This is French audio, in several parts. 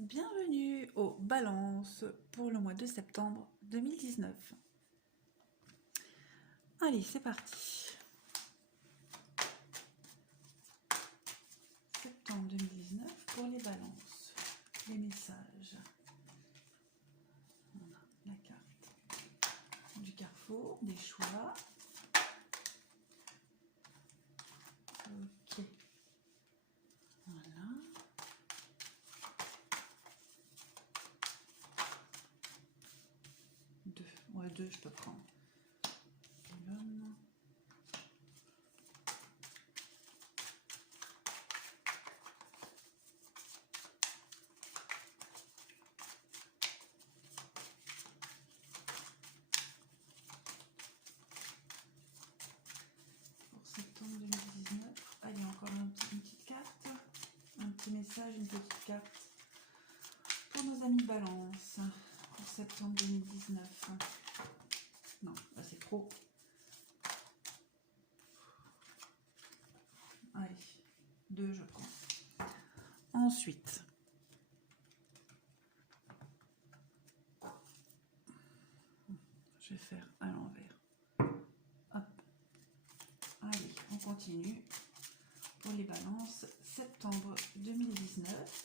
Bienvenue aux balances pour le mois de septembre 2019. Allez, c'est parti. Septembre 2019 pour les balances, les messages. On a la carte du carrefour, des choix. Ok. Voilà. Deux, je peux prendre. L'homme. Pour septembre 2019. Allez, encore une petite carte. Un petit message, une petite carte. Pour nos amis balance. Pour septembre 2019. Non, là c'est trop. Allez, deux, je prends. Ensuite, je vais faire à l'envers. Hop. Allez, on continue pour les balances. Septembre 2019.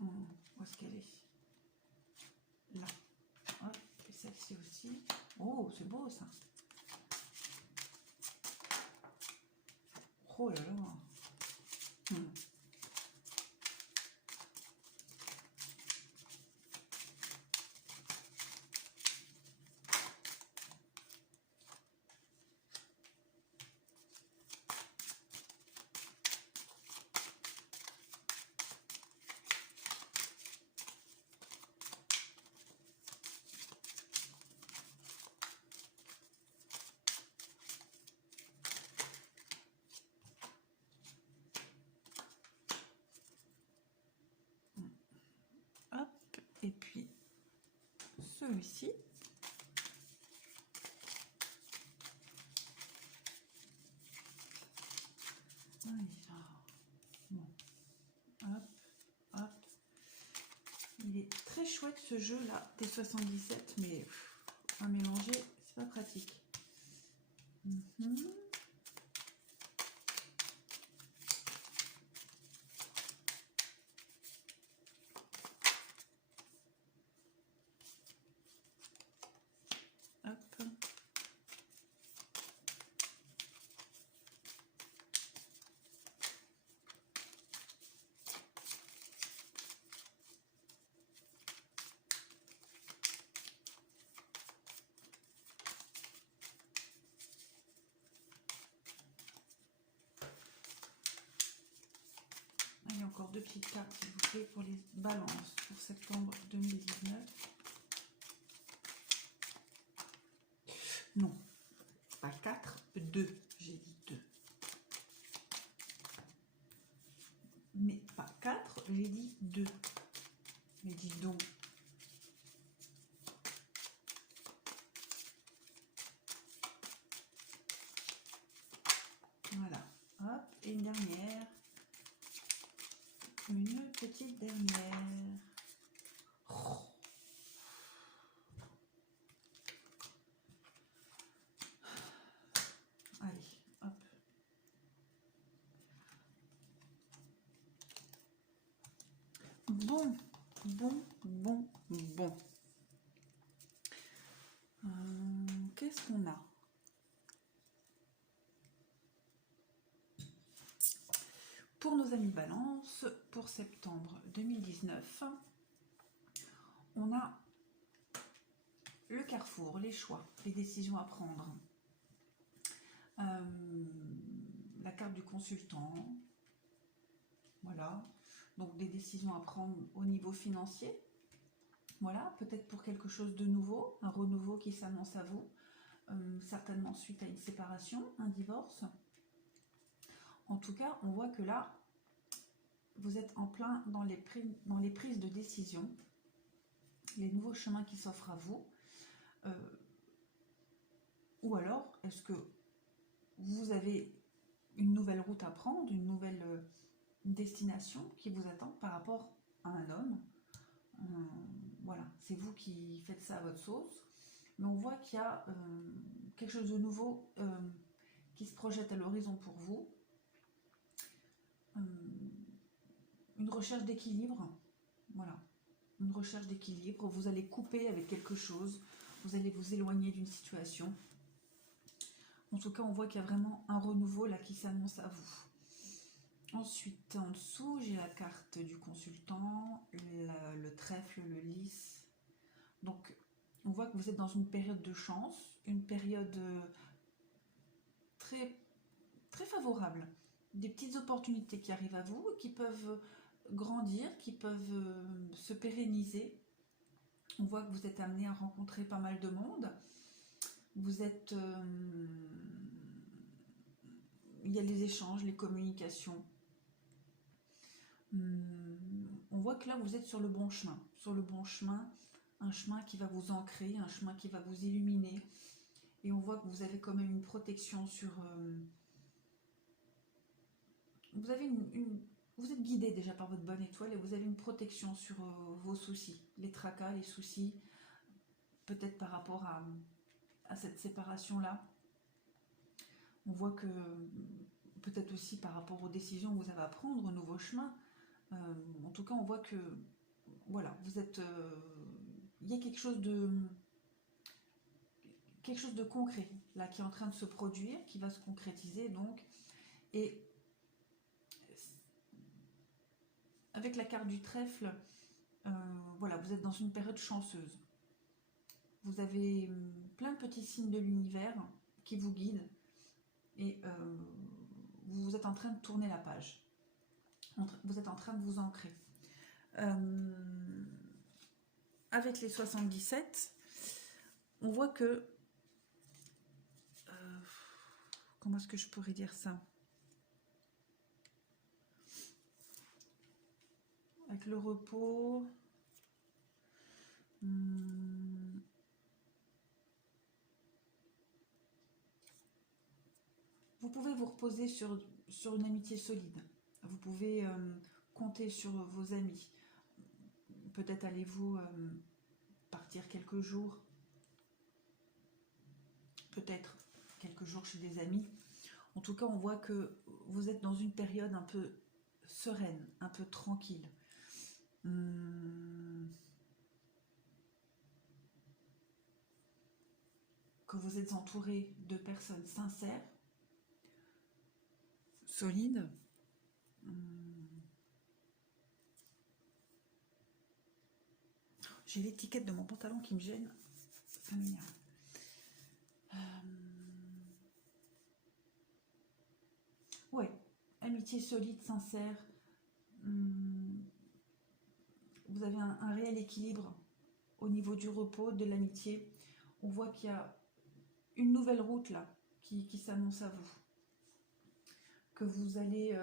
Où est-ce qu'elle est? Là. Hop, et celle-ci aussi. Oh, c'est beau ça. Oh là là. Hop, et puis celui-ci. Bon. Hop, hop. Il est très chouette ce jeu là, T77, mais à mélanger, c'est pas pratique. Hop. Allez, encore deux petites cartes s'il vous plaît pour les balances pour septembre 2019. Non, pas 4, 2, j'ai dit 2. Mais pas 4, j'ai dit 2. Mais dis donc. Voilà, hop, et une dernière. Une petite dernière. Oh. Allez, hop. Bon. Qu'est-ce qu'on a? Pour nos amis balance, pour septembre 2019, on a le carrefour, les choix, les décisions à prendre. La carte du consultant, voilà. donc des décisions à prendre au niveau financier. Voilà, peut-être pour quelque chose de nouveau, un renouveau qui s'annonce à vous, certainement suite à une séparation, un divorce. En tout cas, on voit que là, vous êtes en plein dans les prises de décision, les nouveaux chemins qui s'offrent à vous. Ou alors, est-ce que vous avez une nouvelle route à prendre, une nouvelle destination qui vous attend par rapport à un homme? Voilà, c'est vous qui faites ça à votre sauce. Mais on voit qu'il y a quelque chose de nouveau qui se projette à l'horizon pour vous. Une recherche d'équilibre. Voilà, une recherche d'équilibre. Vous allez couper avec quelque chose. Vous allez vous éloigner d'une situation. En tout cas, on voit qu'il y a vraiment un renouveau là qui s'annonce à vous. Ensuite, en dessous, j'ai la carte du consultant, le trèfle, le lys. Donc, on voit que vous êtes dans une période de chance, une période très, très favorable. Des petites opportunités qui arrivent à vous, qui peuvent grandir, qui peuvent se pérenniser. On voit que vous êtes amené à rencontrer pas mal de monde. Vous êtes... il y a les échanges, les communications. On voit que là, vous êtes sur le bon chemin. Sur le bon chemin, un chemin qui va vous ancrer, un chemin qui va vous illuminer. Et on voit que vous avez quand même une protection sur... vous avez vous êtes guidé déjà par votre bonne étoile et vous avez une protection sur vos soucis, les tracas, les soucis, peut-être par rapport à cette séparation-là. On voit que peut-être aussi par rapport aux décisions que vous avez à prendre, au nouveau chemin. En tout cas, on voit que voilà, vous êtes... il y a quelque chose de concret là qui est en train de se produire, qui va se concrétiser donc. Et avec la carte du trèfle, voilà, vous êtes dans une période chanceuse. Vous avez plein de petits signes de l'univers qui vous guident et vous êtes en train de tourner la page. Vous êtes en train de vous ancrer. Avec les 77, on voit que... comment est-ce que je pourrais dire ça? Avec le repos... vous pouvez vous reposer sur une amitié solide. Vous pouvez compter sur vos amis. Peut-être allez-vous partir quelques jours. Peut-être quelques jours chez des amis. En tout cas, on voit que vous êtes dans une période un peu sereine, un peu tranquille. Que vous êtes entouré de personnes sincères, solides. J'ai l'étiquette de mon pantalon qui me gêne. Ça m'énerve. Ouais, amitié solide, sincère. Vous avez un réel équilibre au niveau du repos, de l'amitié. On voit qu'il y a une nouvelle route là qui s'annonce à vous. Que vous allez...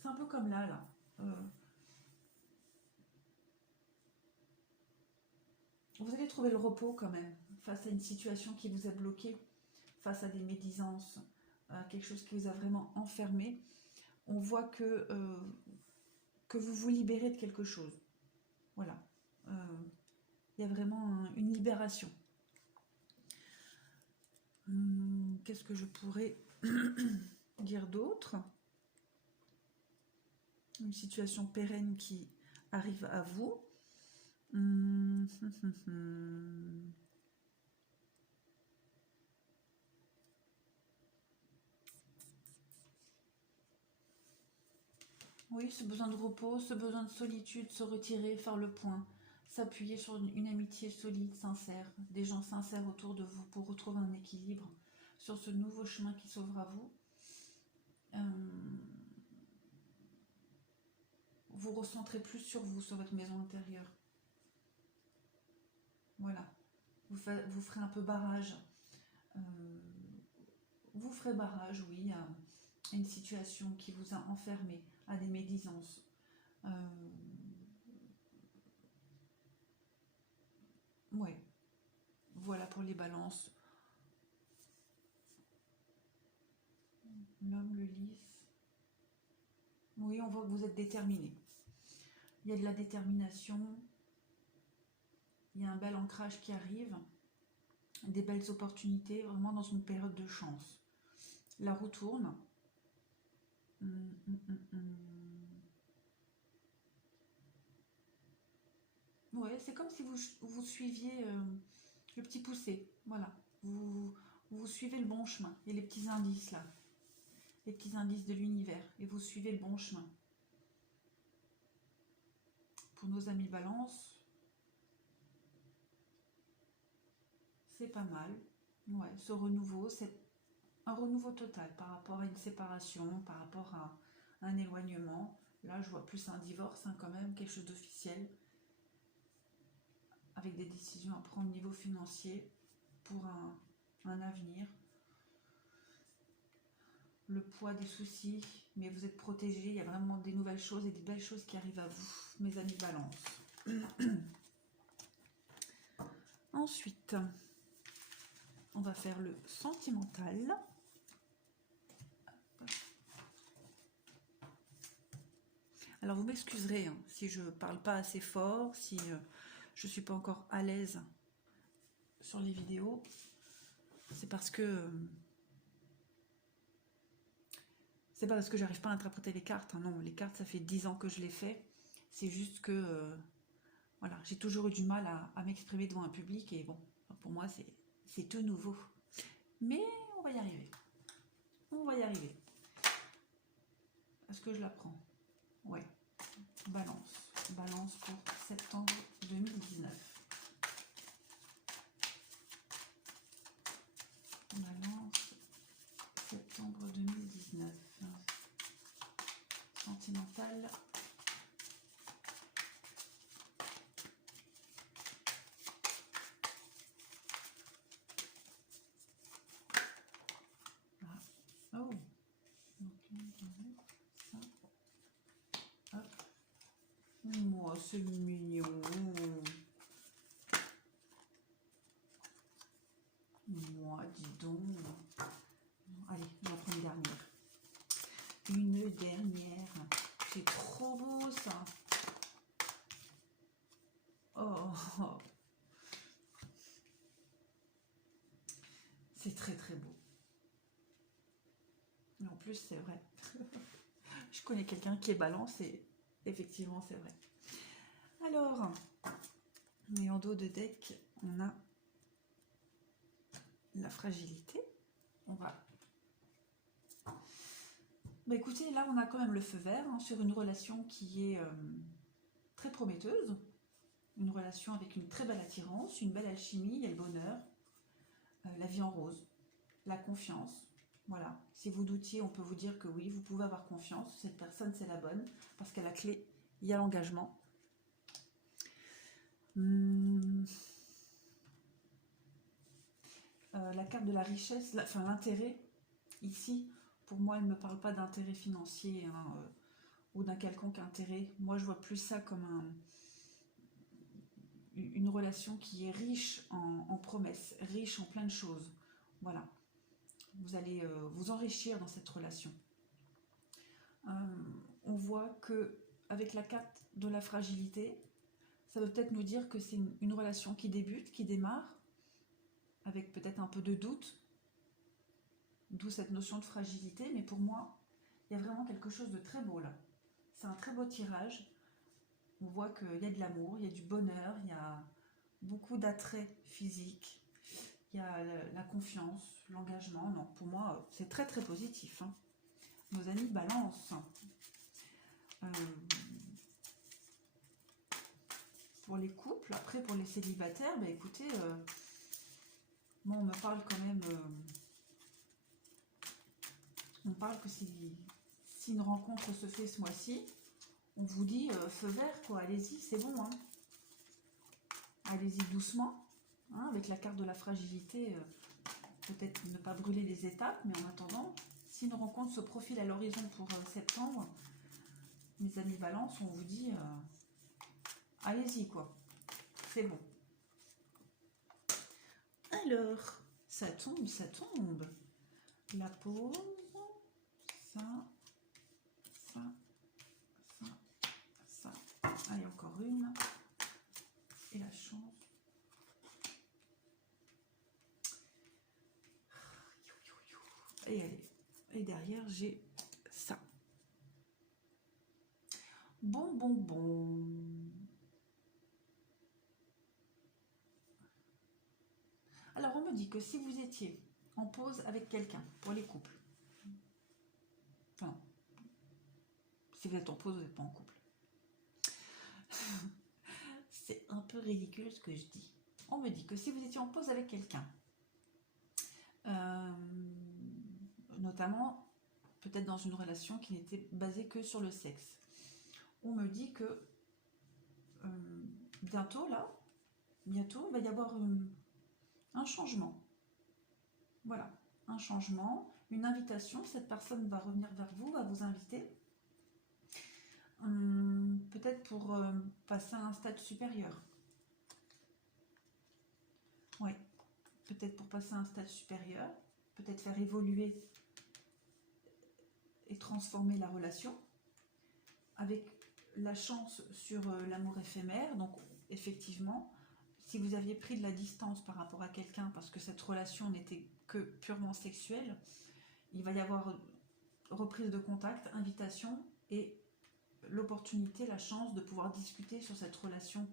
c'est un peu comme là. Vous allez trouver le repos quand même face à une situation qui vous a bloqué, face à des médisances, quelque chose qui vous a vraiment enfermé. On voit que vous vous libérez de quelque chose. Voilà. Il y a vraiment une libération. Qu'est-ce que je pourrais dire d'autre? Une situation pérenne qui arrive à vous. Oui, ce besoin de repos, ce besoin de solitude, se retirer, faire le point, s'appuyer sur une amitié solide, sincère, des gens sincères autour de vous pour retrouver un équilibre sur ce nouveau chemin qui s'ouvre à vous. vous recentrez plus sur vous, sur votre maison intérieure. Voilà. Vous ferez un peu barrage. Vous ferez barrage, oui, à une situation qui vous a enfermé, à des médisances. Ouais. Voilà pour les balances. L'homme, le lys. Oui, on voit que vous êtes déterminé. Il y a de la détermination. Il y a un bel ancrage qui arrive. Des belles opportunités, vraiment dans une période de chance. La roue tourne. Ouais, c'est comme si vous suiviez le petit poussé. Voilà. Vous suivez le bon chemin. Il y a les petits indices là. Les petits indices de l'univers. Et vous suivez le bon chemin. Pour nos amis balance, c'est pas mal. Ouais, ce renouveau, c'est un renouveau total par rapport à une séparation, par rapport à un éloignement. Là, je vois plus un divorce, hein, quand même, quelque chose d'officiel, avec des décisions à prendre au niveau financier pour un avenir. Le poids des soucis, mais vous êtes protégés. Il y a vraiment des nouvelles choses et des belles choses qui arrivent à vous, mes amis balance. Ensuite, on va faire le sentimental. Alors vous m'excuserez hein, si je ne parle pas assez fort, si je ne suis pas encore à l'aise sur les vidéos. C'est parce que c'est pas parce que j'arrive pas à interpréter les cartes. Hein, non, les cartes, ça fait 10 ans que je les fais. C'est juste que voilà, j'ai toujours eu du mal à m'exprimer devant un public et bon, pour moi c'est tout nouveau. Mais on va y arriver. On va y arriver. Est-ce que je la prends? Ouais. Balance. Balance pour septembre 2019. Balance. Septembre 2019. Sentimental. Ah. Oh. Moi, c'est mignon. Moi, dis donc. Allez, on va prendre une dernière. Une dernière. C'est trop beau, ça. Oh. C'est très, très beau. Et en plus, c'est vrai. Je connais quelqu'un qui est balance et effectivement, c'est vrai. Alors, et en dos de deck, on a la fragilité. On va... Bah écoutez, là, on a quand même le feu vert hein, sur une relation qui est très prometteuse. Une relation avec une très belle attirance, une belle alchimie, il y a le bonheur, la vie en rose, la confiance. Voilà, si vous doutiez, on peut vous dire que oui, vous pouvez avoir confiance. Cette personne, c'est la bonne, parce qu'à la clé, il y a l'engagement. La carte de la richesse, enfin l'intérêt, ici, pour moi, elle ne me parle pas d'intérêt financier hein, ou d'un quelconque intérêt. Moi, je vois plus ça comme une relation qui est riche en promesses, riche en plein de choses. Voilà. Vous allez vous enrichir dans cette relation. On voit que avec la carte de la fragilité, ça veut peut-être nous dire que c'est une relation qui débute, qui démarre, avec peut-être un peu de doute, d'où cette notion de fragilité, mais pour moi, il y a vraiment quelque chose de très beau là. C'est un très beau tirage. On voit qu'il y a de l'amour, il y a du bonheur, il y a beaucoup d'attrait physique, il y a la confiance, l'engagement. Non, pour moi, c'est très très positif. Hein. Nos amis balance. Pour les couples, après pour les célibataires, bah écoutez, moi on me parle quand même... on parle que si une rencontre se fait ce mois-ci, on vous dit feu vert, quoi. Allez-y, c'est bon. Hein. Allez-y doucement. Hein, avec la carte de la fragilité, peut-être ne pas brûler les étapes, mais en attendant, si une rencontre se profile à l'horizon pour septembre, mes amis Balance, on vous dit allez-y, quoi. C'est bon. Alors, ça tombe, ça tombe. La pause, ça, ça, ça, ça. Allez, encore une. Et la chance. Et allez. Et derrière, j'ai ça. Bon, bon, bon. Alors, on me dit que si vous étiez en pause avec quelqu'un, pour les couples, enfin, si vous êtes en pause, vous n'êtes pas en couple. C'est un peu ridicule ce que je dis. On me dit que si vous étiez en pause avec quelqu'un, notamment peut-être dans une relation qui n'était basée que sur le sexe, on me dit que bientôt, il va y avoir un changement. Voilà, un changement, une invitation. Cette personne va revenir vers vous, va vous inviter. Peut-être pour passer à un stade supérieur. Oui, peut-être pour passer à un stade supérieur, peut-être faire évoluer et transformer la relation, avec la chance sur l'amour éphémère. Donc effectivement, si vous aviez pris de la distance par rapport à quelqu'un parce que cette relation n'était que purement sexuelle, il va y avoir reprise de contact, invitation et l'opportunité, la chance de pouvoir discuter sur cette relation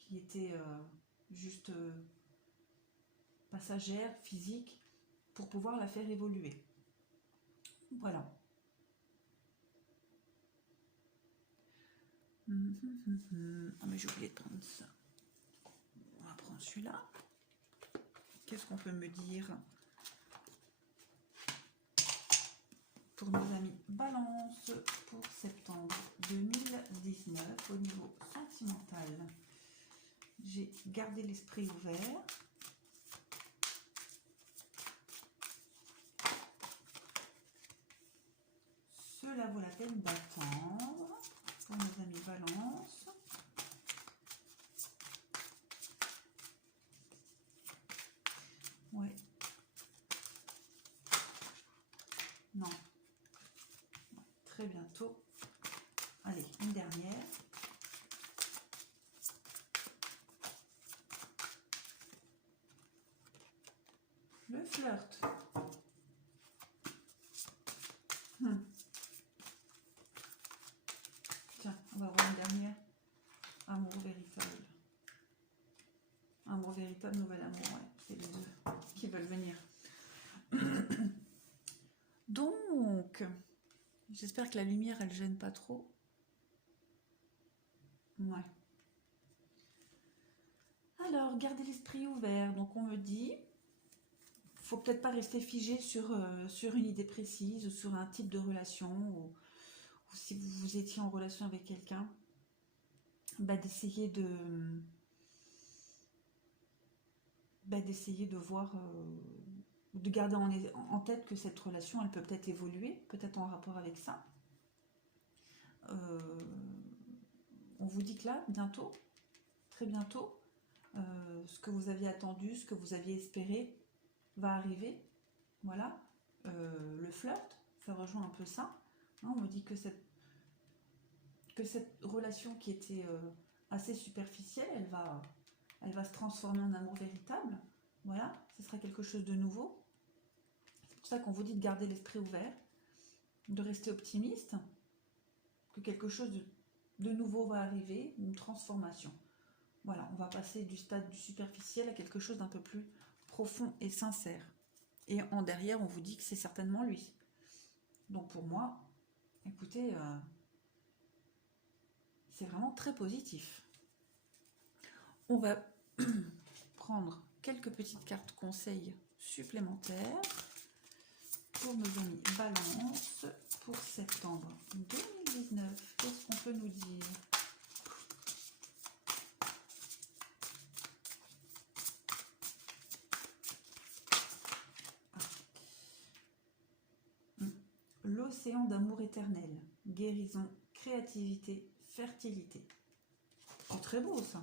qui était juste passagère, physique, pour pouvoir la faire évoluer. Voilà. Ah mais j'ai oublié de prendre ça. On va prendre celui-là. Qu'est-ce qu'on peut me dire pour nos amis Balance pour septembre 2019 au niveau sentimental? J'ai gardé l'esprit ouvert. Cela vaut la peine d'attendre pour nos amis Balance. Ouais. Non. Très bientôt. Allez, une dernière. Le flirt. Tiens, on va voir une dernière. Amour véritable. Amour véritable, nouvel amour. Ouais, c'est les deux qui veulent venir. Donc, j'espère que la lumière, elle gêne pas trop. Ouais. Alors, gardez l'esprit ouvert. Donc, on me dit, faut peut-être pas rester figé sur une idée précise ou sur un type de relation, ou si vous étiez en relation avec quelqu'un, d'essayer de voir, de garder en tête que cette relation, elle peut peut-être évoluer, peut-être en rapport avec ça. On vous dit que là, bientôt, très bientôt, ce que vous aviez attendu, ce que vous aviez espéré va arriver. Voilà. Le flirt, ça rejoint un peu ça. Hein, on me dit que cette relation qui était assez superficielle, elle va se transformer en amour véritable. Voilà, ce sera quelque chose de nouveau. C'est pour ça qu'on vous dit de garder l'esprit ouvert, de rester optimiste, que quelque chose de nouveau va arriver, une transformation. Voilà, on va passer du stade du superficiel à quelque chose d'un peu plus profond et sincère. Et en derrière, on vous dit que c'est certainement lui. Donc pour moi, écoutez, c'est vraiment très positif. On va prendre quelques petites cartes conseils supplémentaires pour nos amis Balance pour septembre 2019. 2019, qu'est-ce qu'on peut nous dire? L'océan d'amour éternel, guérison, créativité, fertilité. C'est très beau ça.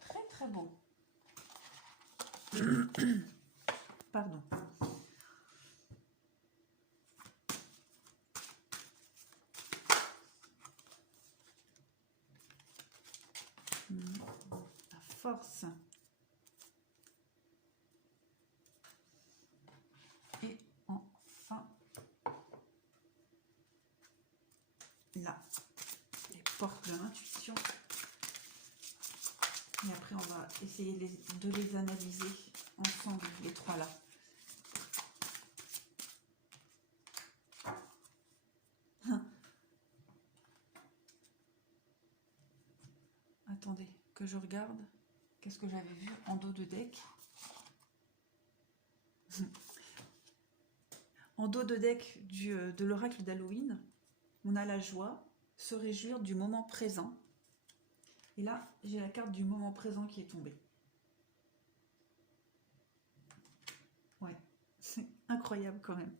Très très beau. Pardon. La force. Et enfin, là, les portes de l'intuition. Et après, on va essayer de les analyser ensemble, les trois là. Attendez, que je regarde. Qu'est-ce que j'avais vu en dos de deck? En dos de deck de l'oracle d'Halloween, on a la joie, se réjouir du moment présent. Et là, j'ai la carte du moment présent qui est tombée. Ouais, c'est incroyable quand même.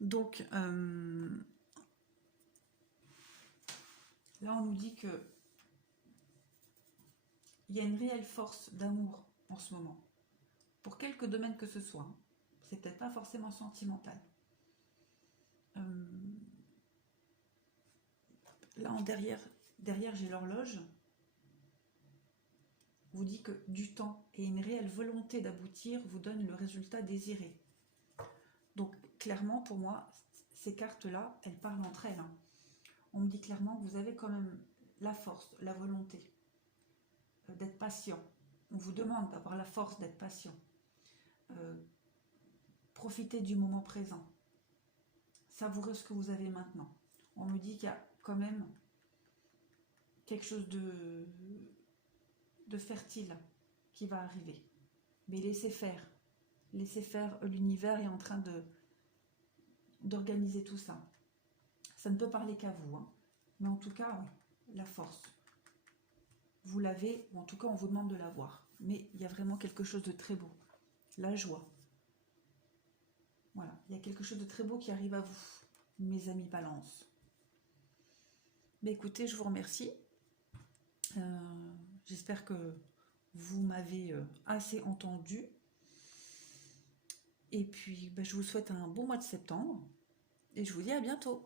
Donc, là, on nous dit que il y a une réelle force d'amour en ce moment. Pour quelque domaine que ce soit. C'est peut-être pas forcément sentimental. Là, derrière j'ai l'horloge. Vous dit que du temps et une réelle volonté d'aboutir vous donnent le résultat désiré. Donc, clairement, pour moi, ces cartes-là, elles parlent entre elles. On me dit clairement que vous avez quand même la force, la volonté d'être patient. On vous demande d'avoir la force d'être patient. Profitez du moment présent. Savourez ce que vous avez maintenant. On me dit qu'il y a quand même quelque chose de fertile qui va arriver. Mais laissez faire. Laissez faire, l'univers est en train d'organiser tout ça. Ça ne peut parler qu'à vous. Mais en tout cas, ouais, la force. Vous l'avez, ou en tout cas, on vous demande de l'avoir. Mais il y a vraiment quelque chose de très beau. La joie. Voilà, il y a quelque chose de très beau qui arrive à vous, mes amis Balance. Mais écoutez, je vous remercie. J'espère que vous m'avez assez entendu. Et puis, je vous souhaite un bon mois de septembre. Et je vous dis à bientôt.